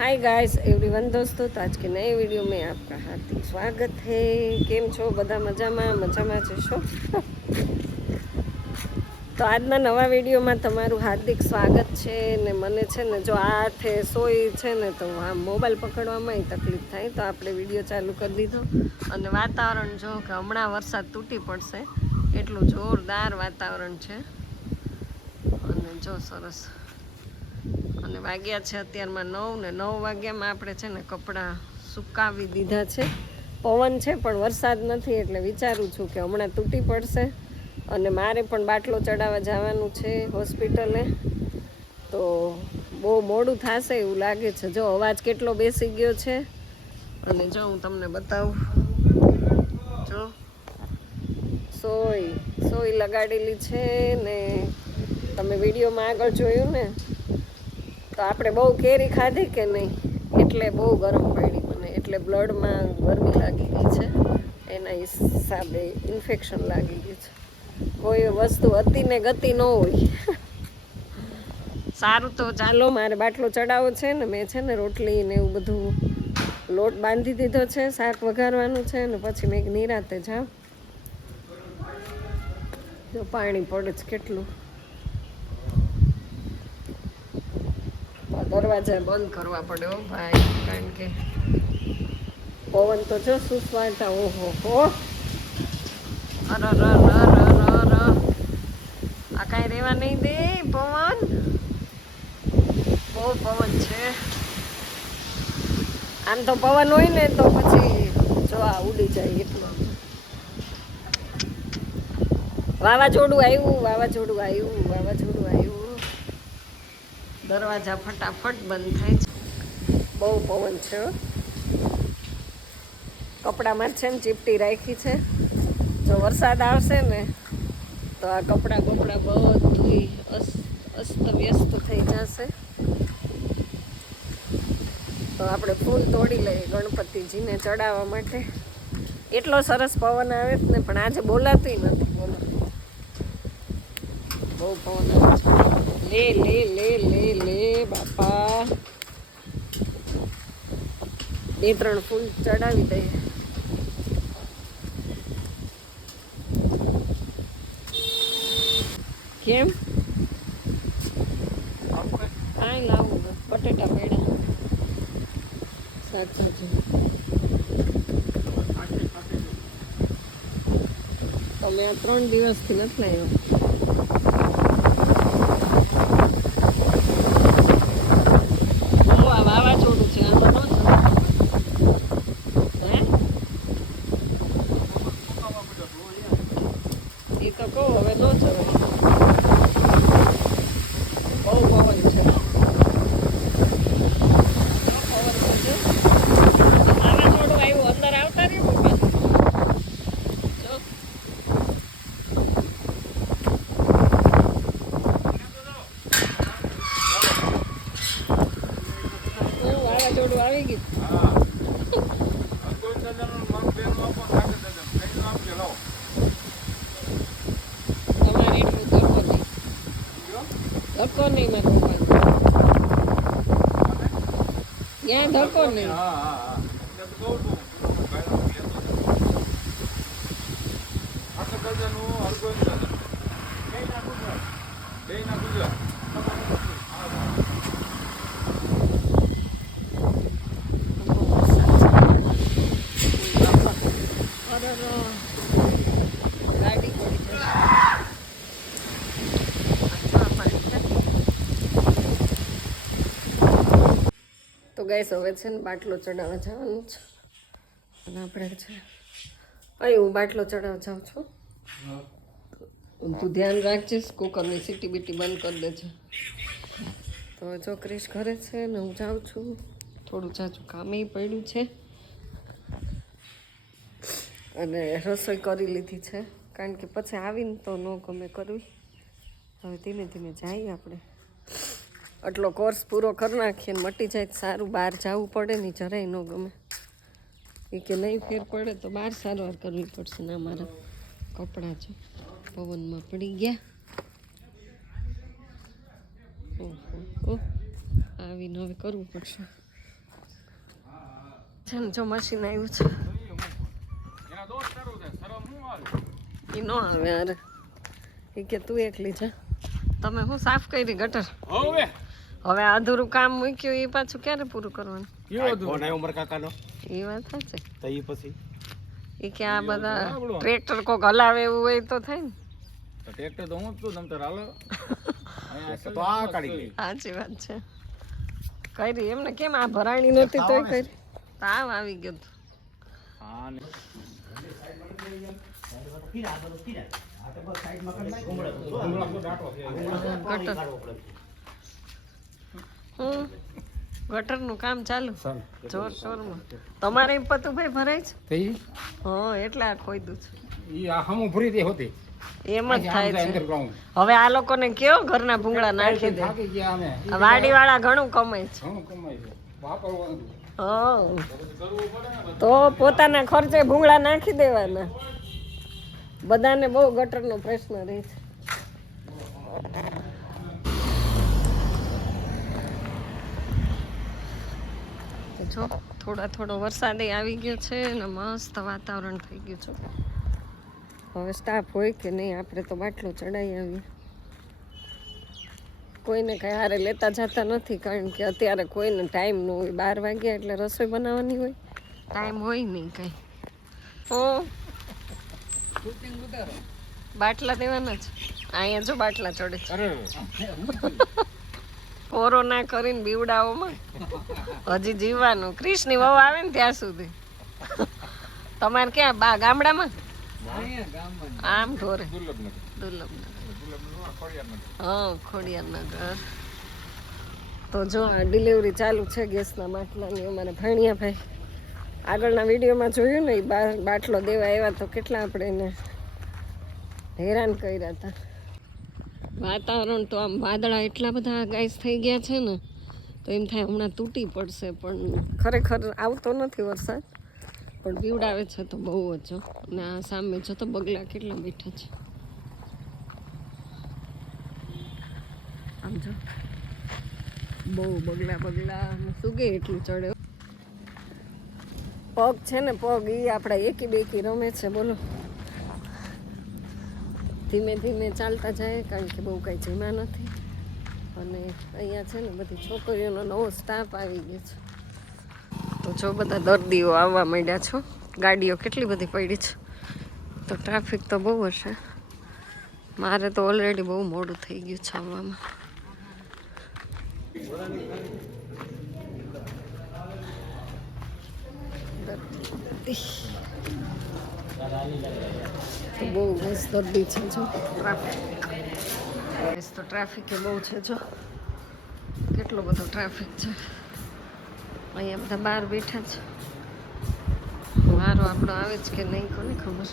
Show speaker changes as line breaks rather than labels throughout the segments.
Hi guys everyone दोस्तों तो आज के नए वीडियो में आपका हार्दिक स्वागत है કેમ છો બધા મજામાં મજામાં જશો તો આજના નવા વિડીયોમાં તમારું હાર્દિક સ્વાગત છે ને મને છે ને જો આ હાથે સોય છે ને તો આ મોબાઈલ પકડવામાં તકલીફ થાય તો આપણે વિડીયો ચાલુ કરી દીધો અને વાતાવરણ જો કે હમણાં વરસાદ તૂટી પડશે એટલું જોરદાર વાતાવરણ છે અને જો સરસ અને વાગ્યા છે અત્યારમાં નવ ને નવ વાગ્યામાં આપણે છે ને કપડાં સુકાવી દીધા છે. પવન છે પણ વરસાદ નથી એટલે વિચારું છું કે હમણાં તૂટી પડશે અને મારે પણ બાટલો ચડાવવા જવાનું છે હોસ્પિટલે. તો બહુ મોડું થશે એવું લાગે છે. જો અવાજ કેટલો બેસી ગયો છે અને જો હું તમને બતાવું. જો. સોય સોય લગાડેલી છે ને તમે વિડીયોમાં આગળ જોયું ને? તો આપણે બહુ કેરી ખાધી કે નહીં? એટલે બહુ ગરમ પડી મને એટલે બ્લડમાં ગરમી લાગી ગઈ છે. એના હિસાબે ઇન્ફેક્શન લાગી ગયું છે. કોઈ વસ્તુ અતિને ગતિ ન હોય. સારું તો ચાલો, મારે બાટલો ચડાવવો છે ને, મેં છે ને રોટલી ને એવું બધું લોટ બાંધી દીધો છે, શાક વઘારવાનું છે ને, પછી મેં એક નિરાતે જાઉં. જો પાણી પડે છે કેટલું. દરવાજા બંધ કરવા પડ્યો ભાઈ, કારણ કે પવન તો જો સુસવાતા ઓહો હો. અર અર અર. આ કાંઈ રહેવા નહીં દે પવન. બહુ પવન છે. આમ તો પવન હોય ને તો પછી જો આ ઉડી જાય એટલું. વાવાઝોડું આવ્યું વાવાઝોડું આવ્યું વાવાઝોડું આવ્યું દરવાજા ફટાફટ બંધ થાય છે. બહુ પવન છે. કપડામાં છે ને ચીપટી રાખી છે. જો વરસાદ આવશે ને, તો આ કપડાં કપડાં બધું અસ્ત વ્યસ્ત થઈ જશે. તો આપણે ફૂલ તોડી લઈએ ગણપતિજીને ચડાવવા માટે. એટલો સરસ પવન આવે જ ને, પણ આજે બોલાતું નથી બોલો બહુ પવન આવે છે. લે લે લે લે લે, બાપા. બે, ત્રણ ફૂલ ચડાવી દઈએ. કેમ? કાંઈ લાવું બટેટા પડ્યા. શાકભાજી તમે આ ત્રણ દિવસથી નથી લાવ્યો બહુ આ વાવાઝોડું છે આમાં ન જવાય. હે એ તો કહું હવે ન જવાય બહુ પવન છે બહુ પવન છે વાવાઝોડું આવ્યું અંદર આવતા રહ્યું પપ્પા જો જો વાવાઝોડું આવી ગયું તમારે એટલું ધક્કો નહીં ધક્કો નહીં મારા પપ્પા ધક્કો નહીં. અરે રો. ગાડી પડી જશે હાથમાં પાણી છે. ગેસ હવે છે ને બાટલો ચડાવવા જવાનું છે. અને આપણે છે, અહીં હું બાટલો ચડાવવા જાઉં છું. તું ધ્યાન રાખજે, કુકરની સીટી બીટી બંધ કરી દેજે. તો જો ક્રિશ ઘરે છે ને હું જાઉં છું. થોડું જાજુ કામે પડ્યું છે. અને રસોઈ કરી લીધી છે. કારણ કે પછી આવીને તો ન ગમે કરવી. હવે ધીમે ધીમે જઈએ આપણે. આટલો કોર્સ પૂરો કરી નાખીએ ને મટી જાય સારું, બહાર જવું પડે ને જરાય ન ગમે. એ કે નહીં ફેર પડે તો બહાર સારવાર કરવી પડશે ને અમારા કપડાં છે. પવનમાં પડી ગયા. ઓહો, ઓહ, આવીને હવે કરવું પડશે. છે ને, જો મશીન આવ્યું છે. એ ન આવે અરે એ કે તું એકલી છે તમે હું સાફ કરી ગટર?
હવે.
હવે અધૂરું કામ મૂક્યું એ પાછું ક્યારે પૂરું કરવાનું?
કેવો
ફોન આવ્યો મારા કાકાનો?
એ વાત છે
તો એ પછી?
એ કે આ બધા ટ્રેક્ટર કોક હલાવે એવું હોય તો થાય ને.
તો ટ્રેક્ટર તો હું જ છું હાલો.
તો આ કાઢી ગઈ
સાચી વાત છે. કરી એમને કેમ આ ભરાણી નથી તોય કરી? તાવ આવી ગયો તો.
હા ને.
ગટર હું ગટરનું કામ ચાલુ. જોર જોરમાં તમારે એમ પતુભાઈ ભરાય છે? હા એટલે આ ખોઈ દઉં છું.
ઈ આ હમું ભરી દે હોતી.
એમ જ થાય છે. હવે આ લોકોને કયો ઘરના ભૂંગળા નાખી દે? વાડી વાળા ઘણું કમાય છે.
ઘણું કમાય છે. વાપરવાનું
હા.
કરવું પડે ને
તો પોતાના ખર્ચે ભૂંગળા નાખી દેવાના. બધાને બહુ ગટરનો પ્રશ્ન રહે છે. જો થોડા થોડો વરસાદ આવી ગયો છે અને મસ્ત વાતાવરણ થઈ ગયું છે. હવે સ્ટાફ હોય કે નહીં આપણે તો બાટલો ચડાવી આવીએ. કોઈને કંઈ હારે લેતા જતા નથી કારણ કે અત્યારે કોઈને ટાઈમ ન હોય. બાર વાગ્યા એટલે રસોઈ બનાવવાની હોય. ટાઈમ હોય નહીં કંઈ. ઓ બાટલા દેવાના છે અહીંયા જો બાટલા ચડે છે. કોરોના કરીને બીવડાઓમાં હજી જીવવાનું. ક્રિશની વહુ આવે ને ત્યાં સુધી. તમારે ક્યાં? બા, ગામડામાં? આમ ઢોરે હા, ખોડિયારનગર. તો જો આ ડિલિવરી ચાલુ છે ગેસના બાટલાની અમારે ભાણિયા ભાઈ આગળના વિડીયોમાં જોયું ને બાટલો દેવા એવા તો કેટલા આપણે એને હેરાન કર્યા હતા. વાતાવરણ તો આમ વાદળા એટલા બધા ગાઈસ થઈ ગયા છે ને, તો એમ થાય હમણાં તૂટી પડશે, પણ ખરેખર આવતો નથી વરસાદ. પણ પીવડાવે છે તો બહુ જો. અને આ સામે જો તો બગલા કેટલા બેઠા છે. આમ જો. બહુ બગલા બગલા સુગે એટલું ચડે. પગ છે ને પગ એ આપણા એકી બેકી રમે છે, બોલો. ધીમે ધીમે ચાલતા જાય કારણ કે બહુ કાંઈ જીમા નથી. અને અહીંયા છે ને બધી છોકરીઓનો નવો સ્ટાફ આવી ગયો છે. તો જો બધા દર્દીઓ આવવા માંડ્યા છો. ગાડીઓ કેટલી બધી પડી છે. તો ટ્રાફિક તો બહુ હશે. મારે તો ઓલરેડી બહુ મોડું થઈ ગયું છે આવવામાં. તો બહુ બસ દર્દી છે જો. ટ્રાફિક તો ટ્રાફિક એ બહુ છે જો. કેટલો બધો ટ્રાફિક છે. અહીંયા બધા બહાર બેઠા છે. વારો આપણો આવે જ કે નહીં કોને ખબર.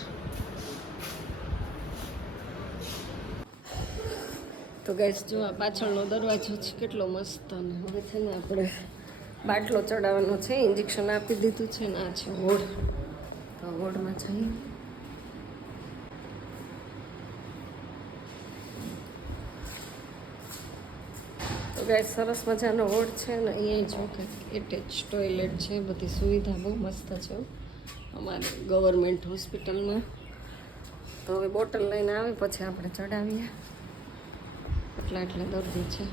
તો ગેસ જો આ પાછળનો દરવાજો છે કેટલો મસ્ત અને હવે છે ને આપણે બાટલો ચડાવવાનો છે ઇન્જેક્શન આપી દીધું છે ને આ છે હોડ. તો હોડમાં જઈએ તો ગાય સરસ મજાનો હોડ છે ને અહીંયા જો કે એટેચ ટોયલેટ છે, બધી સુવિધા બહુ મસ્ત છે અમારે ગવર્મેન્ટ હોસ્પિટલમાં તો હવે બોટલ લઈને આવે, પછી આપણે ચડાવીએ. એટલા એટલા દર્દી છે.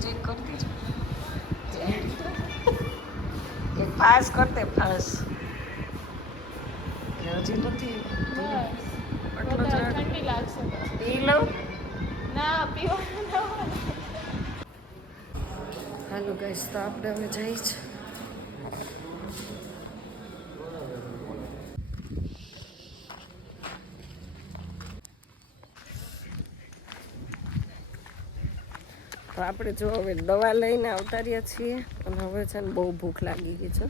મારો બાટલો ચેક કરતી જ એક પાસ કરતે પાસ. હજી નથી.
ઠંડી લાગશે
પી લઉં?
ના હોય.
હાલો ગાઈસ તો આપણે હવે જઈ છે તો આપણે જો હવે દવા લઈને આવતા છીએ અને હવે છે ને બહુ ભૂખ લાગી ગઈ છે.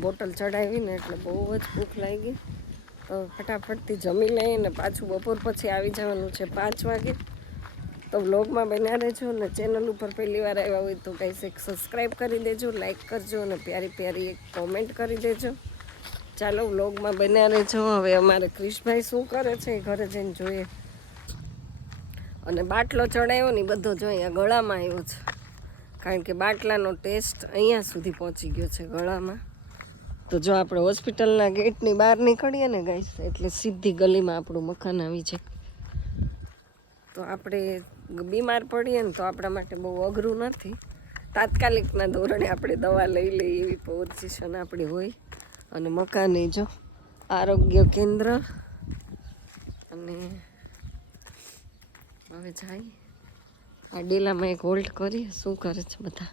બોટલ ચડાવીને એટલે બહુ જ ભૂખ લાગી. તો ફટાફટથી જમી લઈએ ને પાછું બપોર પછી આવી જવાનું છે પાંચ વાગે. તો વ્લોગમાં બન્યા રહેજો ને ચેનલ ઉપર પહેલી વાર આવ્યા હોય તો કંઈ એક સબસ્ક્રાઈબ કરી દેજો લાઇક કરજો અને પ્યારી પ્યારી એક કોમેન્ટ કરી દેજો. ચાલો વ્લોગમાં બન્યા રહેજો. હવે અમારે ક્રિશભાઈ શું કરે છે ઘરે જઈને જોઈએ. અને બાટલો ચડાવ્યો ને બધો જો અહીંયા ગળામાં આવ્યો છે. કારણ કે બાટલાનો ટેસ્ટ અહીંયા સુધી પહોંચી ગયો છે ગળામાં. તો જો આપણે હોસ્પિટલના ગેટની બહાર નીકળીએ ને ગાઈસ એટલે સીધી ગલીમાં આપણું મકાન આવી જાય. તો આપણે બીમાર પડીએ ને તો આપણા માટે બહુ અઘરું નથી. તાત્કાલિકના ધોરણે આપણે દવા લઈ લઈએ એવી પોઝિશન આપણી હોય. અને મકાને જો આરોગ્ય કેન્દ્ર અને હવે જાય. આ ડેલામાં એક હોલ્ડ કરીએ, શું કરે છે બધા?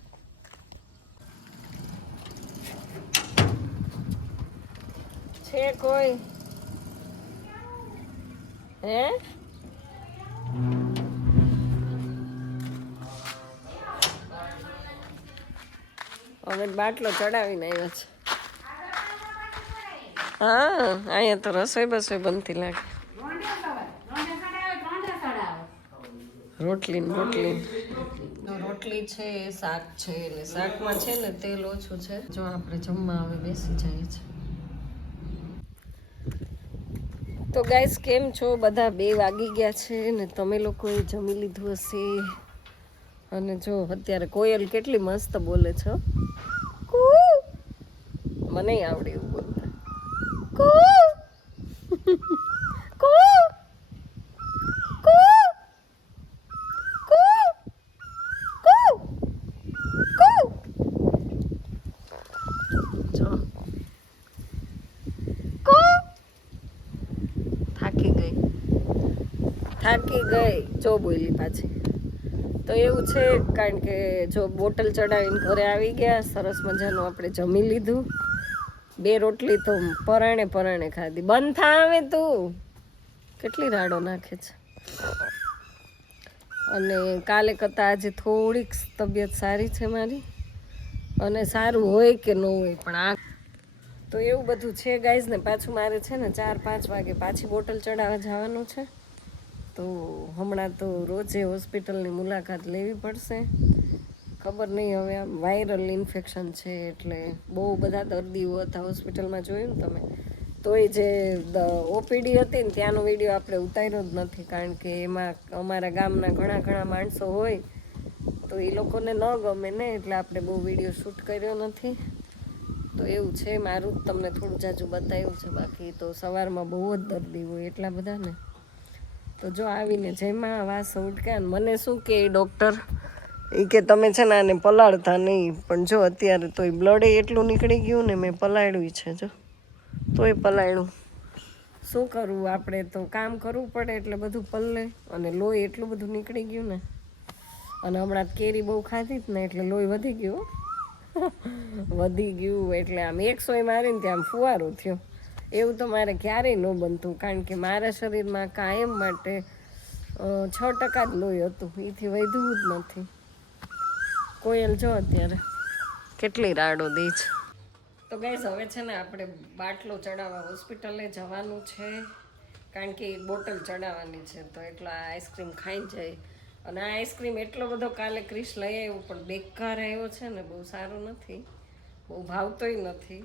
છે કોઈ? હે? હવે બાટલો ચડાવીને આવ્યો છે હા, અહીંયા તો રસોઈ બસોઈ બનતી લાગે. રોટલી રોટલી રોટલી છે, શાક છે, એટલે શાકમાં છે ને તેલ ઓછું છે. જો આપણે જમવા હવે બેસી જઈએ છે તો ગાઈસ કેમ છો? બધા બે વાગી ગયા છે ને તમે લોકોએ જમી લીધું હશે? અને જો, અત્યારે કોયલ કેટલી મસ્ત બોલે છે. મને આવડે એવું બોલતા કૂ કૂ કૂ કૂ કૂ કૂ જો કૂ થાકી ગઈ થાકી ગઈ જો બોલી પાછી. તો એવું છે, કારણ કે જો બોટલ ચડાવીને ઘરે આવી ગયા, સરસ મજાનું આપણે જમી લીધું. બે રોટલી તો પરાણે પરાણે ખાધી. બંધ થાવે તું. કેટલી રાડો નાખે છે. અને કાલે કરતાં આજે થોડીક તબિયત સારી છે મારી. અને સારું હોય કે ન હોય, પણ આ તો એવું બધું છે ગાઈઝ ને પાછું મારે છે ને ચાર પાંચ વાગે પાછી બોટલ ચડાવવા જવાનું છે. તો હમણાં તો રોજે હોસ્પિટલની મુલાકાત લેવી પડશે. ખબર નહીં હવે આમ વાયરલ ઇન્ફેક્શન છે એટલે બહુ બધા દર્દીઓ હતા હોસ્પિટલમાં જોયું ને તમે. તોય જે ઓપીડી હતી ને ત્યાંનો વીડિયો આપણે ઉતાર્યો જ નથી કારણ કે એમાં અમારા ગામના ઘણા ઘણા માણસો હોય તો એ લોકોને ન ગમે ને એટલે આપણે બહુ વીડિયો શૂટ કર્યો નથી. તો એવું છે, મારું જ તમને થોડું જાજુ બતાવ્યું છે, બાકી તો સવારમાં બહુ જ દર્દી હોય એટલા બધા ને તો જો આવીને જેમાં વાસ ઉટકા મને શું કે ડૉક્ટર એ કે તમે છે ને આને પલાળતા નહીં, પણ જો અત્યારે તોય બ્લડે એટલું નીકળી ગયું ને મેં પલાળ્યું છે, જો. તોય પલાળ્યું. શું કરવું આપણે તો કામ કરવું પડે એટલે બધું પલ્લે અને લોહી એટલું બધું નીકળી ગયું ને. અને હમણાં કેરી બહુ ખાધી જ ને એટલે લોહી વધી ગયું. વધી ગયું એટલે આમ એકસો મારીને ત્યાં ફુવારો થયો. એવું તો મારે ક્યારેય ન બનતું કારણ કે મારા શરીરમાં કાયમ માટે છ ટકા જ લોહી હતું. એથી વધ્યું જ નથી. કોયલ જો અત્યારે. કેટલી રાડો દે છે. તો ગાઈઝ હવે છે ને આપણે બાટલો ચડાવવા હોસ્પિટલે જવાનું છે. કારણ કે બોટલ ચડાવવાની છે તો એટલો આ આઈસ્ક્રીમ ખાઈ જાય. અને આ આઈસ્ક્રીમ એટલો બધો કાલે ક્રિશ લઈ આવ્યો પણ બેકાર આવ્યો છે ને બહુ સારું નથી. બહુ ભાવતોય નથી.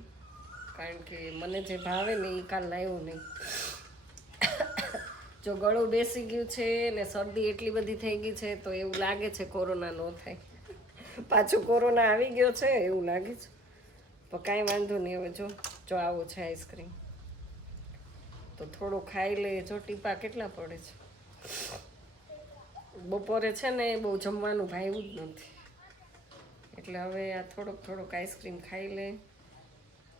કારણ કે મને જે ભાવે ને એ કાલ લાવ્યું નહીં. જો ગળું બેસી ગયું છે ને શરદી એટલી બધી થઈ ગઈ છે, તો એવું લાગે છે કોરોના ન થાય. પાછું કોરોના આવી ગયો છે, એવું લાગે છે. પણ કાંઈ વાંધો નહીં હવે જો જો આવો છે આઈસ્ક્રીમ. તો થોડું ખાઈ લે, જો ટીપા કેટલા પડે છે? બપોરે છે ને બહુ જમવાનું ભાવ્યું જ નથી. એટલે હવે આ થોડોક થોડોક આઈસ્ક્રીમ ખાઈ લે.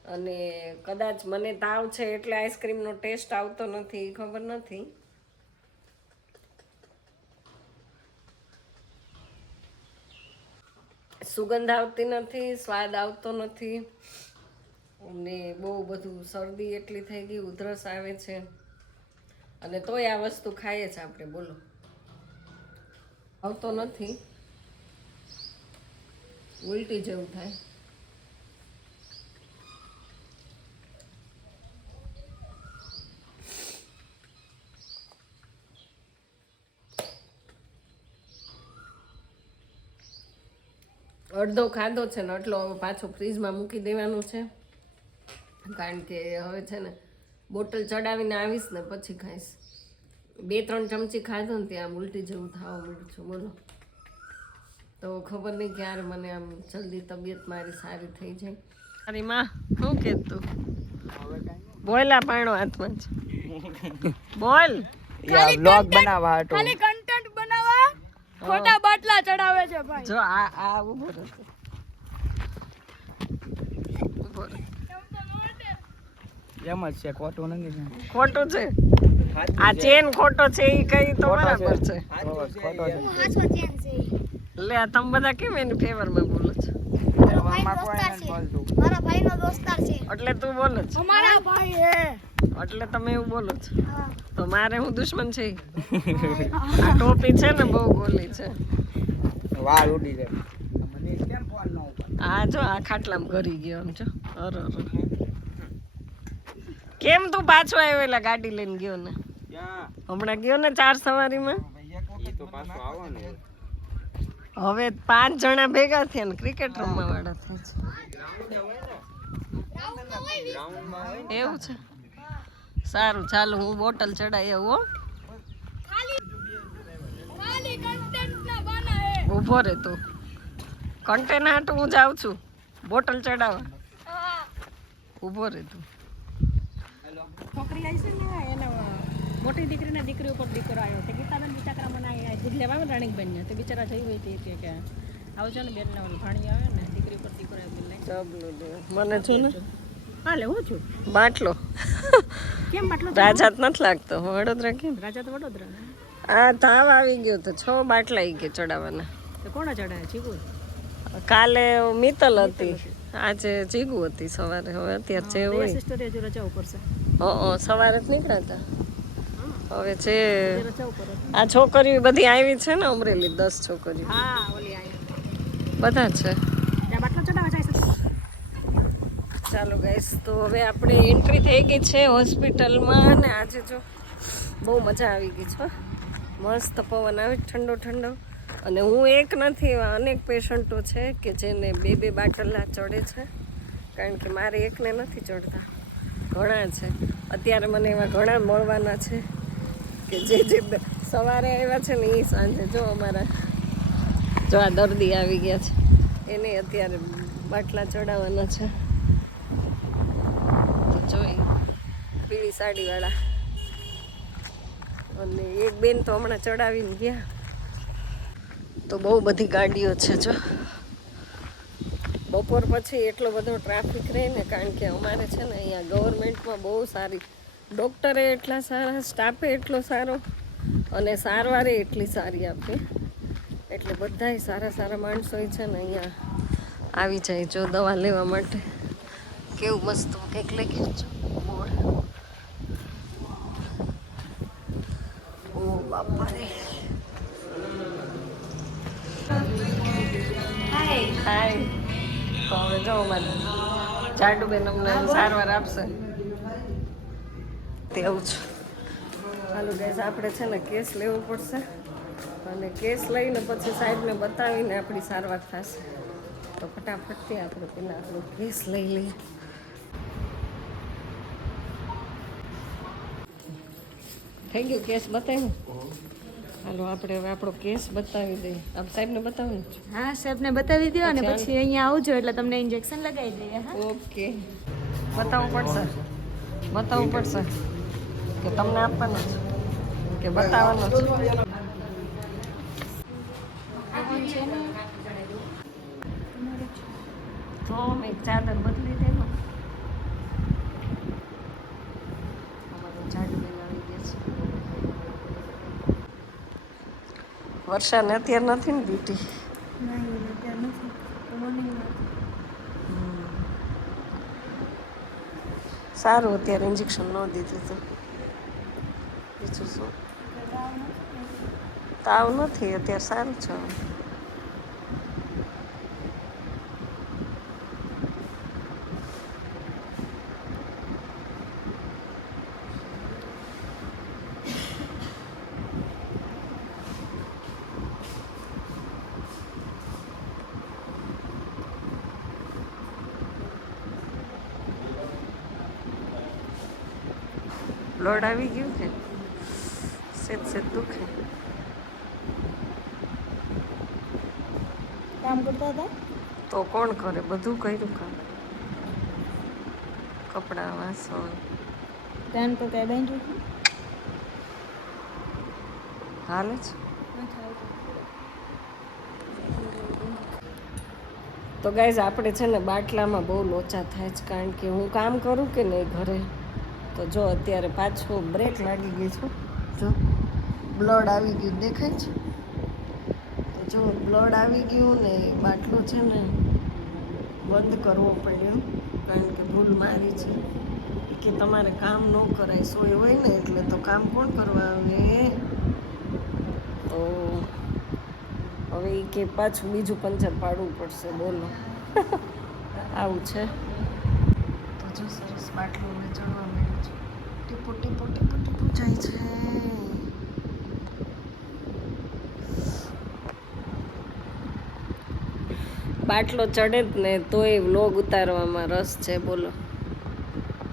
અને કદાચ મને તાવ છે એટલે આઈસ્ક્રીમનો ટેસ્ટ આવતો નથી ખબર નથી. સુગંધ આવતી નથી, સ્વાદ આવતો નથી. અને બહુ બધું શરદી એટલી થઈ ગઈ, ઉધરસ આવે છે. અને તોય આ વસ્તુ ખાઈએ છે આપણે, બોલો. આવતો નથી. ઉલટી જેવું થાય. અડધો ખાધો છે ને એટલો હવે પાછો ફ્રીજમાં મૂકી દેવાનું છે. કારણ કે હવે છે ને બોટલ ચડાવીને આવીશ ને પછી ખાઈશ. બે ત્રણ ચમચી ખાધો ને ત્યાં ઉલટી જેવું થવા મળ્યું છું બોલો. તો ખબર નહીં ક્યારે મને આમ જલ્દી તબિયત મારી સારી થઈ જાય. મારી માં શું કહેતું? બોલ બોયલા પાણો હાથમાં છે બોલ.
બ્લોગ બનાવવા હતો
બનાવવા ખોટા બાટલા ચડાવે છે ભાઈ.
જો આ આ ઊભો રહે.
એમ જ છે ખોટું નથી
ખોટું છે? આ ચેન ખોટો છે એ કઈ તો બરાબર છે.
ખોટો છે.
આ તમે બધા કેમ એની ફેવરમાં બોલો છો?
મારા ભાઈ મારા ભાઈનો દોસ્તાર છે.
એટલે તું બોલો છો.
અમારા ભાઈ હે.
એટલે તમે એવું બોલો છો. તો મારે હું દુશ્મન છે? આ ટોપી છે ને બહુ ગોલી છે.
વાળ ઉડી જાય. મને કેમ ફોન ન ઉપર
આ જો આ ખાટલામાં કરી ગયો આમ જો. અર અર. કેમ તું પાછો આવ્યો એટલે ગાડી લઈને ગયો ને? હમણાં ગયો ને ચાર સવારીમાં?
તો પાછો આવો ને
હવે પાંચ જણા ભેગા થયા ને ક્રિકેટ રમવા વાળા થાય છે. એવું છે? સારું ચાલો હું બોટલ ચડાવી આવું ઊભો રે તું. કન્ટેનર હાટ હું જાઉં છું. બોટલ ચડાવવા. ઊભો રે તું.
છોકરી આવી છે ને એના મોટી દીકરીના દીકરી ઉપર દીકરો આવ્યો તે ગીતાબેન બિચારા મને અહીંયા દૂધ લેવા આવે રાણીકબેન ને તે બિચારા જઈ હોય તે કે આવજો ને બેન ને ભાણી આવે ને દીકરી ઉપર દીકરો
મને છું ને?
હા લે હું છું?
બાટલો.
કેમ બાટલો
રાજા જ નથી લાગતો વડોદરા કેમ?
રાજા તો વડોદરા
આ તાવ આવી ગયો તો છ બાટલા આવી ગયા ચડાવવાના.
તો કોણ ચડાય? ચીકુ
કાલે મિત્તલ હતી. આજે જીગુ હતી સવારે. હવે અત્યારે જે હોય.
સિસ્ટર હજુ રજા ઉપર છે.
ઓ સવારે જ નીકળ્યા હતા. હવે છે. આ છોકરીઓ બધી આવી છે ને અમરેલી દસ છોકરીઓ.
હા ઓલી આવી.
બધા છે
ત્યાં બાટલો ચડાવવા જાય છે
ચાલો ગાઈસ તો હવે આપણે એન્ટ્રી થઈ ગઈ છે હોસ્પિટલમાં અને આજે જો બહુ મજા આવી ગઈ છે મસ્ત પવન આવે, ઠંડો ઠંડો. અને હું એક નથી, એવા અનેક પેશન્ટો છે કે જેને બે બે બાટલા ચડે છે. કારણ કે મારે એકને નથી ચડતા. ઘણા છે. અત્યારે મને એવા ઘણા મળવાના છે કે જે જે સવારે આવ્યા છે ને એ સાંજે જો અમારા, જો આ દર્દી આવી ગયા છે. એને અત્યારે બાટલા ચડાવવાના છે. જોઈ. પીળી સાડીવાળા. અને એક બેન તો હમણાં ચડાવીને ગયા. તો બહુ બધી ગાડીઓ છે જો. બપોર પછી એટલો બધો ટ્રાફિક રહે ને, કારણ કે અમારે છે ને અહીંયા ગવર્મેન્ટમાં બહુ સારી. ડૉક્ટરે એટલા સારા, સ્ટાફે એટલો સારો, અને સારવારે એટલી સારી આપે. એટલે બધાય સારા સારા માણસો છે ને અહીંયા આવી જાય જો દવા લેવા માટે. કેવું મસ્ત કંઈક લખી છો. બોર્ડ ઓ બાપા રે હાય તો હવે જો અમારે જાડુબેન અમને સારવાર આપશે. તેવું છું. ચાલો ગેસ આપણે છે ને કેસ લેવો પડશે. અને કેસ લઈને પછી સાહેબને બતાવીને આપણી સારવાર થશે. તો ફટાફટથી આપણે પેલા આપણો કેસ લઈ લઈએ. થઈ ગયું કેસ બતાવ્યું? હાલો આપણે હવે આપણો કેસ બતાવી દઈએ. આપ સાહેબને બતાવું
હા સાહેબને બતાવી દો અને પછી અહીંયા આવજો એટલે તમને ઇન્જેક્શન લગાવી દઈએ હા?
ઓકે. બતાવવું પડશે. બતાવવું પડશે. કે તમને આપવાનું છે? કે બતાવવાનું છે? તો મેં ચાદર બદલી દે ને અમારે જાડુબેન આવી ગયા છે વર્ષાને અત્યારે નથી ને ડ્યુટી સારું, અત્યારે ઇન્જેક્શન ન દીધું તો. બીજું શું? તાવ નથી, અત્યારે સારું છે બ્લડ આવી ગયું છે. સેત સેત દુખે.
કામ કરતા હતા?
તો કોણ કરે? બધું કર્યું કામ. કપડાં વાસો
કાન પર કઈ બાંધ્યું?
હાલે છે? તો ગાઈઝ આપણે છે ને બાટલામાં બહુ લોચા થાય છે કારણ કે હું કામ કરું કે નહીં ઘરે? તો જો અત્યારે પાછો બ્રેક લાગી ગઈ છું. જો બ્લડ આવી ગયું, દેખાય છે? તો જો બ્લડ આવી ગયું ને બાટલો છે ને બંધ કરવો પડ્યો, કારણ કે ભૂલ મારી છે કે તમારે કામ ન કરાય. સોય હોય ને એટલે તો કામ કોણ કરવા આવે? તો હવે એ કે પાછું બીજું પંચર પાડવું પડશે, બોલો. આવું છે. તો જો સરસ બાટલો હવે પોટી પોટી ટીપો ટીપો ટીપો ટીપો જાય છે. બાટલો ચડે જ ને તોય વ્લોગ ઉતારવામાં રસ છે બોલો.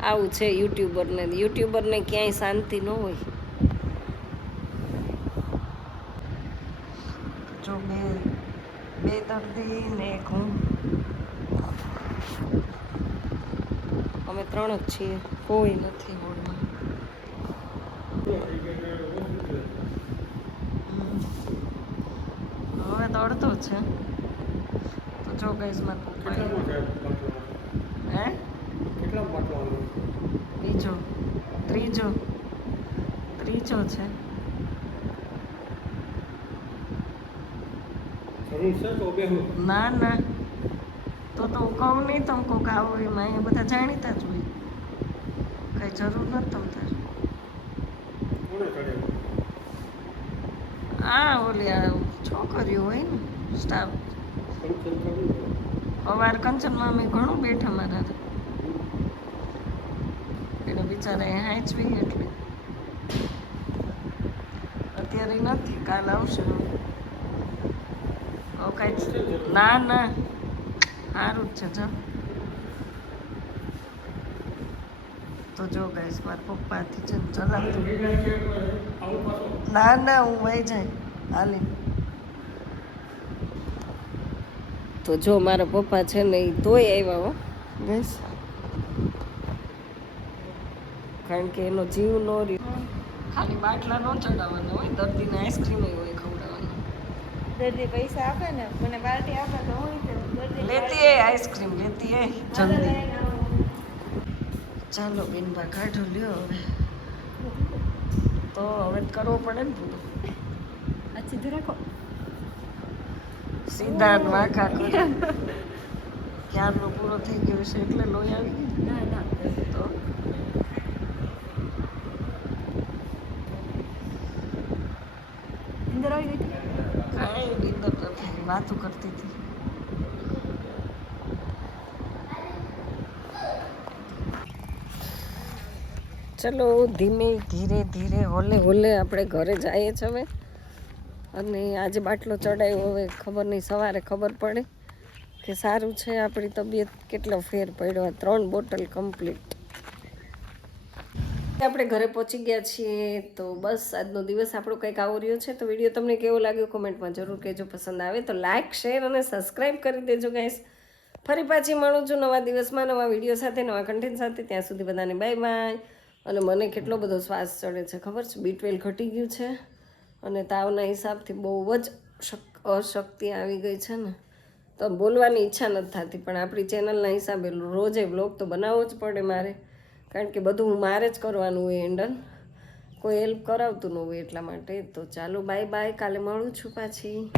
આવું છે યુટ્યુબરને. યુટ્યુબરને ક્યાંય શાંતિ ન હોય. જો બે બે દર્દી ને એક હું. અમે ત્રણ જ છીએ. કોઈ નથી હોડમાં. હવે તો અડધો છે. તો જો ગઈશ માર હે? બીજો ત્રીજો. ત્રીજો. છે. ના ના. તો તો કહું નહીં તમે કોક આવું એમાં અહીંયા બધા જાણીતા જ હોય. કઈ જરૂર નથી તમ આ ઓલી આ છોકરીઓ હોય ને સ્ટાફ અવાર કંચનમાં અમે ઘણું બેઠા મારા એને બિચારા એ હાંચવી એટલે. અત્યારે નથી, કાલ આવશે. કાંઈ ના ના. સારું જ છે જો તો જો ગઈશ મારા પપ્પાથી છે ને ચલાવતું ના ના હું વહી જાય. હાલી. તો જો મારા પપ્પા છે ને એ તોય આવ્યા હો ગઈશ કારણ કે એનો જીવ નો રહ્યો. ખાલી બાટલા ન ચડાવવાના હોય દર્દીને આઈસ્ક્રીમ હોય ખવડાવવાની.
દર્દી પૈસા આપે ને મને બાલટી આપે તો હું દર્દી
લેતી હે આઈસ્ક્રીમ લેતી હે જલ્દી. ચાલો બેનબા કાઢો લ્યો હવે. તો હવે કરવો પડે ને પૂરું
સીધું રાખો.
સીધા વાંકા કરી. ક્યારનો પૂરો થઈ ગયો છે એટલે લોહી આવી ગયું
ના ના.
તો?
અંદર આવી ગઈ?
કાંઈ નીંદર નથી. વાતું કરતી હતી. ચલો ધીમે ધીરે ધીરે હોલે હોલે આપણે ઘરે જઈએ છીએ હવે. અને આજે બાટલો ચડાવ્યો હવે ખબર નહીં, સવારે ખબર પડે કે સારું છે આપણી તબિયત. કેટલો ફેર પડ્યો ત્રણ બોટલ કમ્પ્લીટ. આપણે ઘરે પહોંચી ગયા છીએ, તો બસ આજનો દિવસ આપણો કંઈક આવો રહ્યો છે. તો વીડિયો તમને કેવો લાગ્યો કોમેન્ટમાં જરૂર કહેજો, પસંદ આવે તો લાઇક શેર અને સબસ્ક્રાઈબ કરી દેજો ગાઈસ ફરી પાછી મળું છું નવા દિવસમાં, નવા વીડિયો સાથે, નવા કન્ટેન્ટ સાથે. ત્યાં સુધી બધાને બાય બાય અને મને કેટલો બધો શ્વાસ ચડે છે, ખબર છે? બી ટ્વેલ્વ ઘટી ગયું છે અને તાવના હિસાબથી બહુ જ શક, અશક્તિ આવી ગઈ છે ને. તો બોલવાની ઈચ્છા નથી થતી, પણ આપણી ચેનલના હિસાબે રોજે વ્લોગ તો બનાવવો જ પડે મારે. કારણ કે બધું હું મારે જ કરવાનું હોય હેન્ડલ કોઈ હેલ્પ કરાવતું ન હોય એટલા માટે. તો ચાલો બાય બાય કાલે મળું છું પાછી.